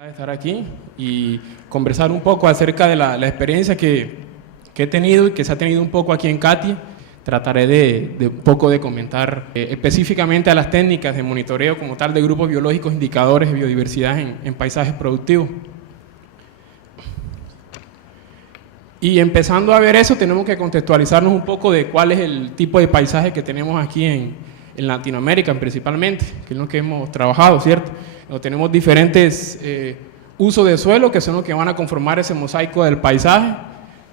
De estar aquí y conversar un poco acerca de la experiencia que he tenido y que se ha tenido un poco aquí en CATI. Trataré de un poco de comentar específicamente a las técnicas de monitoreo como tal de grupos biológicos, indicadores de biodiversidad en paisajes productivos. Y empezando a ver eso, tenemos que contextualizarnos un poco de cuál es el tipo de paisaje que tenemos aquí en Latinoamérica principalmente, que es lo que hemos trabajado, ¿cierto? Tenemos diferentes usos de suelo que son los que van a conformar ese mosaico del paisaje.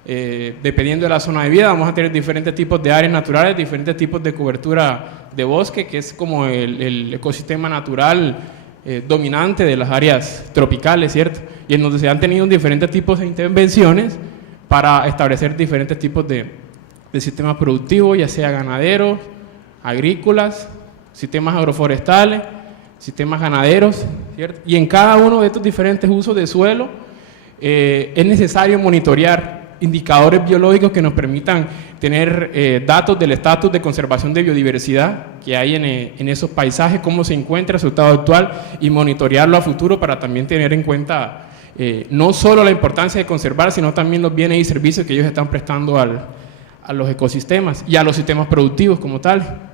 Dependiendo de la zona de vida, vamos a tener diferentes tipos de áreas naturales, diferentes tipos de cobertura de bosque, que es como el ecosistema natural dominante de las áreas tropicales, ¿cierto? Y en donde se han tenido diferentes tipos de intervenciones para establecer diferentes tipos de sistemas productivos, ya sea ganaderos, agrícolas, sistemas agroforestales, sistemas ganaderos, ¿cierto? Y en cada uno de estos diferentes usos de suelo es necesario monitorear indicadores biológicos que nos permitan tener datos del estatus de conservación de biodiversidad que hay en esos paisajes, cómo se encuentra su estado actual y monitorearlo a futuro para también tener en cuenta no solo la importancia de conservar, sino también los bienes y servicios que ellos están prestando a los ecosistemas y a los sistemas productivos como tal.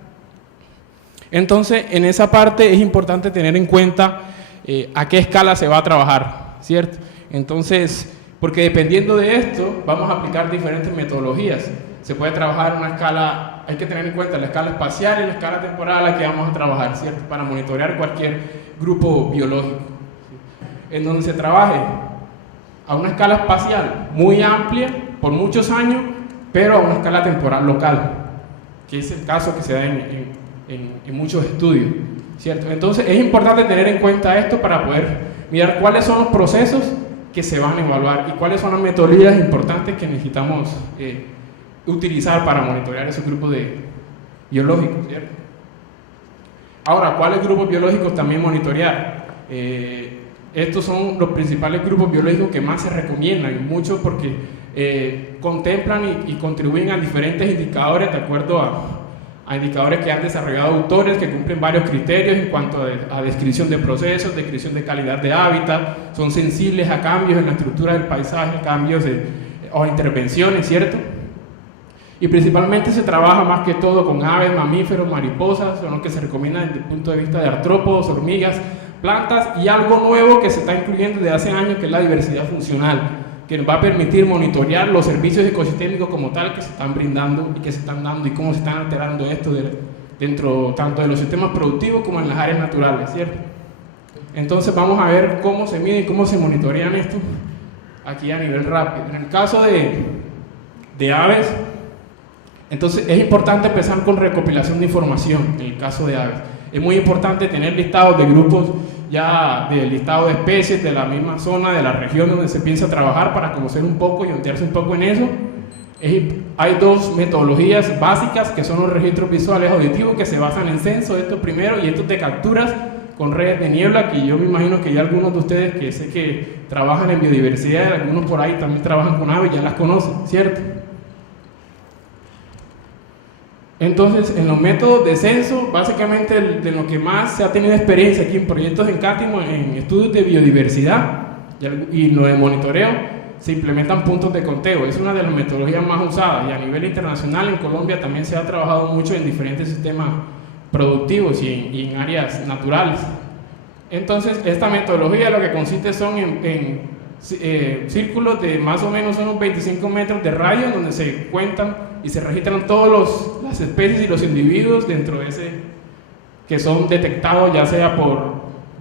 Entonces, en esa parte es importante tener en cuenta a qué escala se va a trabajar, ¿cierto? Entonces, porque dependiendo de esto, vamos a aplicar diferentes metodologías. Se puede trabajar en una escala, hay que tener en cuenta la escala espacial y la escala temporal a la que vamos a trabajar, ¿cierto? Para monitorear cualquier grupo biológico. En donde se trabaje a una escala espacial muy amplia, por muchos años, pero a una escala temporal local, que es el caso que se da en muchos estudios, ¿cierto? Entonces es importante tener en cuenta esto para poder mirar cuáles son los procesos que se van a evaluar y cuáles son las metodologías importantes que necesitamos utilizar para monitorear esos grupos biológicos, ¿cierto? Ahora, ¿cuáles grupos biológicos también monitorear? Estos son los principales grupos biológicos que más se recomiendan, mucho porque contemplan y contribuyen a diferentes indicadores de acuerdo a indicadores que han desarrollado autores que cumplen varios criterios en cuanto a descripción de procesos, descripción de calidad de hábitat, son sensibles a cambios en la estructura del paisaje, cambios o intervenciones, ¿cierto? Y principalmente se trabaja más que todo con aves, mamíferos, mariposas, son los que se recomiendan desde el punto de vista de artrópodos, hormigas, plantas y algo nuevo que se está incluyendo desde hace años, que es la diversidad funcional, que nos va a permitir monitorear los servicios ecosistémicos como tal que se están brindando y que se están dando y cómo se están alterando esto dentro tanto de los sistemas productivos como en las áreas naturales, ¿cierto? Entonces vamos a ver cómo se mide y cómo se monitorean esto aquí a nivel rápido. En el caso de aves, entonces es importante empezar con recopilación de información en el caso de aves. Es muy importante tener listados de grupos ya del listado de especies de la misma zona, de la región donde se piensa trabajar para conocer un poco y ondearse un poco en eso. Hay dos metodologías básicas que son los registros visuales auditivos que se basan en censo, estos primero, y estos de capturas con redes de niebla, que yo me imagino que ya algunos de ustedes que sé que trabajan en biodiversidad, algunos por ahí también trabajan con aves, ya las conocen, ¿cierto? Entonces, en los métodos de censo, básicamente de lo que más se ha tenido experiencia aquí en proyectos en CATI, en estudios de biodiversidad y lo de monitoreo, se implementan puntos de conteo. Es una de las metodologías más usadas y a nivel internacional en Colombia también se ha trabajado mucho en diferentes sistemas productivos y en áreas naturales. Entonces, esta metodología lo que consiste son en círculos de más o menos unos 25 metros de radio donde se cuentan y se registran todas las especies y los individuos dentro de ese que son detectados ya sea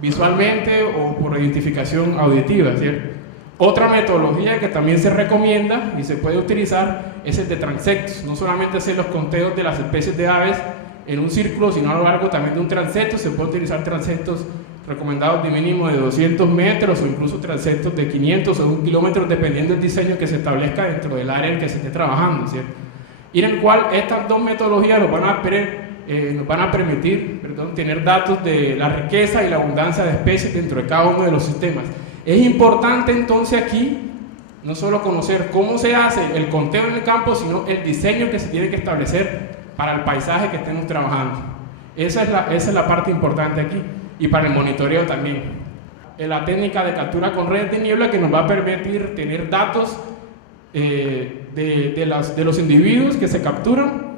visualmente o por identificación auditiva, ¿cierto? Otra metodología que también se recomienda y se puede utilizar es el de transectos, no solamente hacer los conteos de las especies de aves en un círculo, sino a lo largo también de un transecto. Se puede utilizar transectos recomendados de mínimo de 200 metros o incluso transectos de 500 o 1 kilómetro, dependiendo del diseño que se establezca dentro del área en que se esté trabajando, ¿cierto? Y en el cual estas dos metodologías nos van a permitir tener datos de la riqueza y la abundancia de especies dentro de cada uno de los sistemas. Es importante entonces aquí no solo conocer cómo se hace el conteo en el campo, sino el diseño que se tiene que establecer para el paisaje que estemos trabajando. Esa es la parte importante aquí, y para el monitoreo también. la técnica de captura con redes de niebla, que nos va a permitir tener datos de los individuos que se capturan,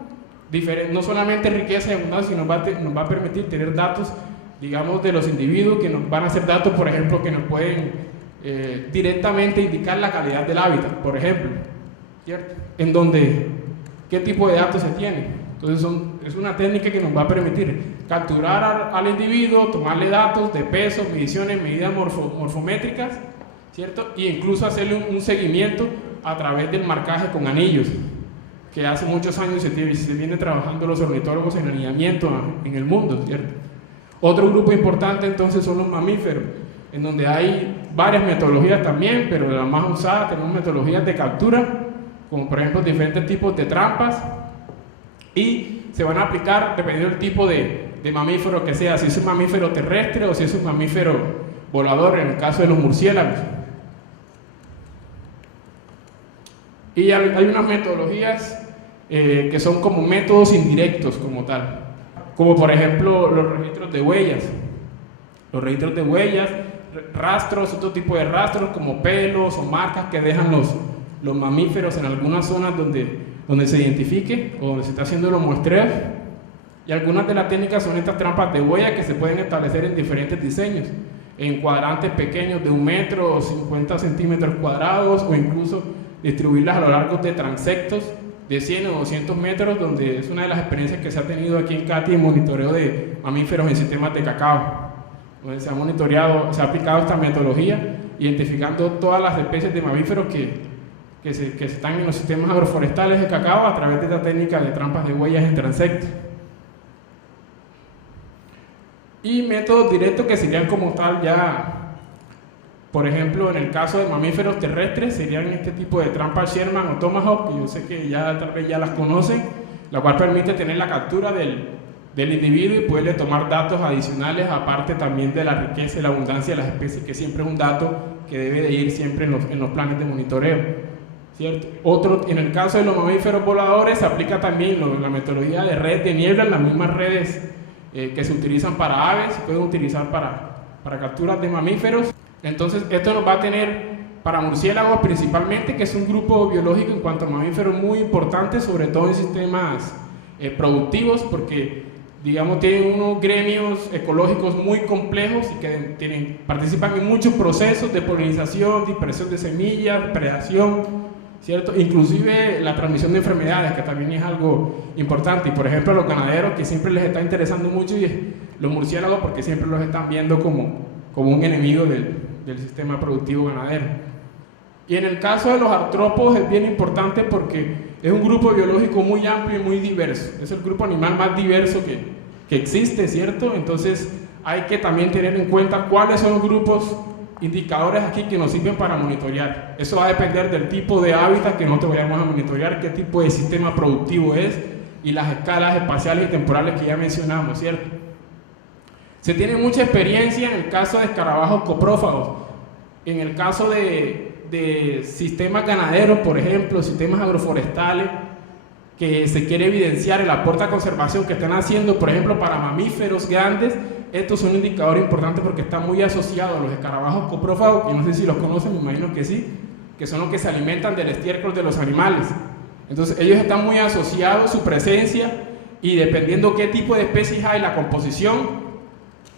no solamente riqueza y abundancia, sino nos va a permitir tener datos, digamos, de los individuos, que nos van a ser datos, por ejemplo, que nos pueden directamente indicar la calidad del hábitat, por ejemplo, ¿cierto? En donde, qué tipo de datos se tiene. Entonces es una técnica que nos va a permitir capturar al individuo, tomarle datos de peso, mediciones, medidas morfométricas, ¿cierto? E incluso hacerle un seguimiento a través del marcaje con anillos, que hace muchos años se viene trabajando los ornitólogos en anillamiento en el mundo, ¿cierto? Otro grupo importante entonces son los mamíferos, en donde hay varias metodologías también, pero la más usada tenemos metodologías de captura, como por ejemplo diferentes tipos de trampas, y se van a aplicar dependiendo del tipo de mamífero que sea, si es un mamífero terrestre o si es un mamífero volador, en el caso de los murciélagos. Y hay unas metodologías que son como métodos indirectos como tal, como por ejemplo los registros de huellas. Los registros de huellas, rastros, otro tipo de rastros como pelos o marcas que dejan los mamíferos en algunas zonas donde se identifique o donde se está haciendo los muestreos. Y algunas de las técnicas son estas trampas de huella que se pueden establecer en diferentes diseños, en cuadrantes pequeños de 1 metro o 50 centímetros cuadrados, o incluso distribuirlas a lo largo de transectos de 100 o 200 metros, donde es una de las experiencias que se ha tenido aquí en CATI en monitoreo de mamíferos en sistemas de cacao, donde se ha monitoreado, se ha aplicado esta metodología, identificando todas las especies de mamíferos que están en los sistemas agroforestales de cacao a través de esta técnica de trampas de huellas en transectos. Y métodos directos que serían como tal ya, por ejemplo, en el caso de mamíferos terrestres, serían este tipo de trampas Sherman o Tomahawk, que yo sé que ya tal vez ya las conocen, la cual permite tener la captura del individuo y poderle tomar datos adicionales, aparte también de la riqueza y la abundancia de las especies, que siempre es un dato que debe de ir siempre en los planes de monitoreo, ¿cierto? En el caso de los mamíferos voladores se aplica también la metodología de redes de niebla, las mismas redes que se utilizan para aves, se pueden utilizar para capturas de mamíferos. Entonces esto nos va a tener para murciélagos principalmente, que es un grupo biológico en cuanto a mamíferos muy importante, sobre todo en sistemas productivos, porque digamos tienen unos gremios ecológicos muy complejos y que participan en muchos procesos de polinización, dispersión de semillas, predación, ¿cierto? Inclusive la transmisión de enfermedades, que también es algo importante. Y por ejemplo a los ganaderos, que siempre les está interesando mucho, y los murciélagos, porque siempre los están viendo como un enemigo del sistema productivo ganadero. Y en el caso de los artrópodos es bien importante porque es un grupo biológico muy amplio y muy diverso. Es el grupo animal más diverso que existe, ¿cierto? Entonces hay que también tener en cuenta cuáles son los grupos indicadores aquí que nos sirven para monitorear. Eso va a depender del tipo de hábitat que nosotros vayamos a monitorear, qué tipo de sistema productivo es y las escalas espaciales y temporales que ya mencionamos, ¿cierto? Se tiene mucha experiencia en el caso de escarabajos coprófagos, en el caso de sistemas ganaderos, por ejemplo, sistemas agroforestales, que se quiere evidenciar el aporte a conservación que están haciendo, por ejemplo, para mamíferos grandes. Estos son un indicador importante porque están muy asociados a los escarabajos coprófagos, que no sé si los conocen, me imagino que sí, que son los que se alimentan del estiércol de los animales. Entonces ellos están muy asociados, su presencia, y dependiendo qué tipo de especies hay, la composición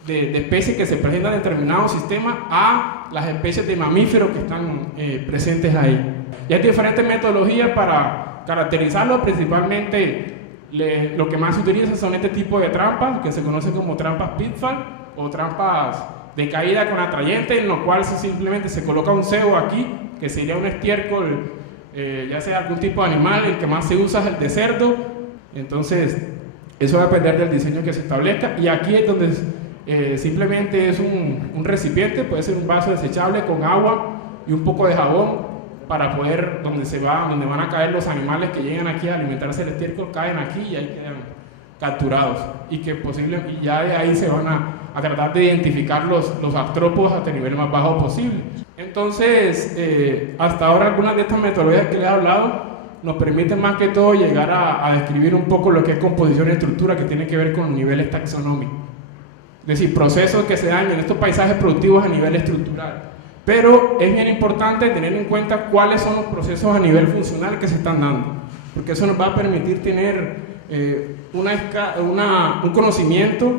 de especies que se presentan en determinado sistema, a las especies de mamíferos que están presentes ahí. Y hay diferentes metodologías para caracterizarlo, principalmente lo que más se utiliza son este tipo de trampas, que se conocen como trampas pitfall o trampas de caída con atrayente, en lo cual simplemente se coloca un cebo aquí, que sería un estiércol, ya sea algún tipo de animal. El que más se usa es el de cerdo. Entonces eso va a depender del diseño que se establezca, y aquí es donde simplemente es un recipiente, puede ser un vaso desechable con agua y un poco de jabón, para poder, donde van a caer los animales que llegan aquí a alimentarse del estiércol, caen aquí y ahí quedan capturados, y ya de ahí se van a tratar de identificar los artrópodos hasta el nivel más bajo posible. Entonces hasta ahora algunas de estas metodologías que les he hablado nos permiten más que todo llegar a describir un poco lo que es composición y estructura, que tiene que ver con niveles taxonómicos. Es decir, procesos que se dan en estos paisajes productivos a nivel estructural. Pero es bien importante tener en cuenta cuáles son los procesos a nivel funcional que se están dando, porque eso nos va a permitir tener un conocimiento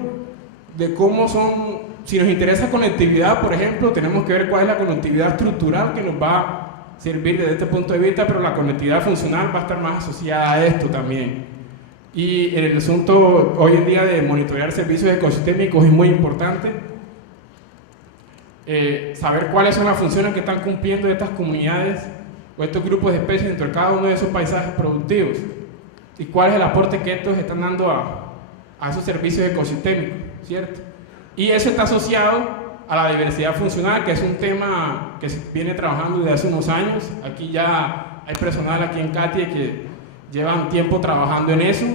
de cómo son. Si nos interesa conectividad, por ejemplo, tenemos que ver cuál es la conectividad estructural que nos va a servir desde este punto de vista, pero la conectividad funcional va a estar más asociada a esto también. Y en el asunto hoy en día de monitorear servicios ecosistémicos es muy importante saber cuáles son las funciones que están cumpliendo estas comunidades o estos grupos de especies dentro de cada uno de esos paisajes productivos y cuál es el aporte que estos están dando a esos servicios ecosistémicos, ¿cierto? Y eso está asociado a la diversidad funcional, que es un tema que se viene trabajando desde hace unos años. Aquí ya hay personal aquí en CATIE que llevan tiempo trabajando en eso.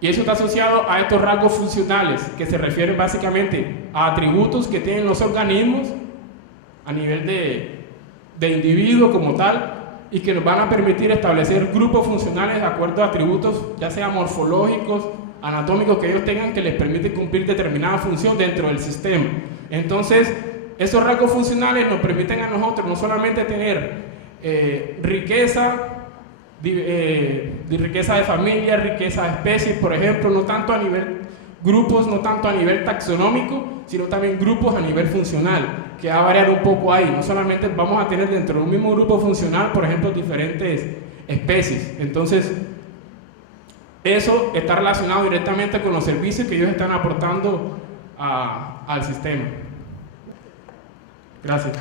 Y eso está asociado a estos rasgos funcionales, que se refieren básicamente a atributos que tienen los organismos a nivel de individuo como tal, y que nos van a permitir establecer grupos funcionales de acuerdo a atributos, ya sea morfológicos, anatómicos, que ellos tengan, que les permiten cumplir determinada función dentro del sistema. Entonces, esos rasgos funcionales nos permiten a nosotros no solamente tener riqueza de familia, riqueza de especies, por ejemplo, no tanto a nivel grupos, no tanto a nivel taxonómico, sino también grupos a nivel funcional, que va a variar un poco ahí. No solamente vamos a tener dentro de un mismo grupo funcional, por ejemplo, diferentes especies. Entonces, eso está relacionado directamente con los servicios que ellos están aportando al sistema. Gracias.